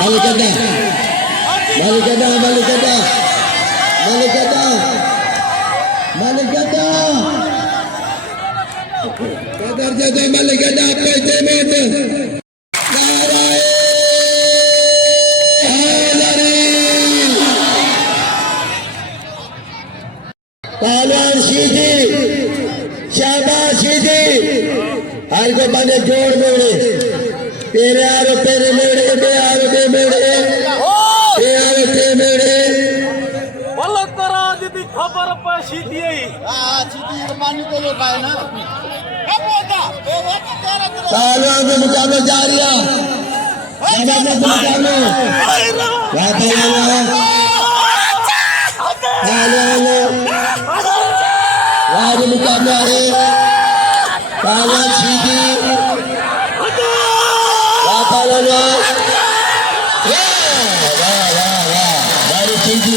Malikada. Malikada, Malikada. Malikada. Malikada. Kadar jaga Malikada PJMD. पहलवान सीधी शाबाश सीधी हर को बने जोड़ मोड़े तेरे आरो तेरे मेड़े बे आरो बे मेड़े ते आरो ते मेड़े बल्ला करा दीदी खबर पर सीधी सीधी मानी को लोग आए ना पहलवान के मुकाबले जारिया जबरदस्त मुकाबले वाह मुकाबला है पहलवान सीधी वाह वाह वाह वाह वाह सीधी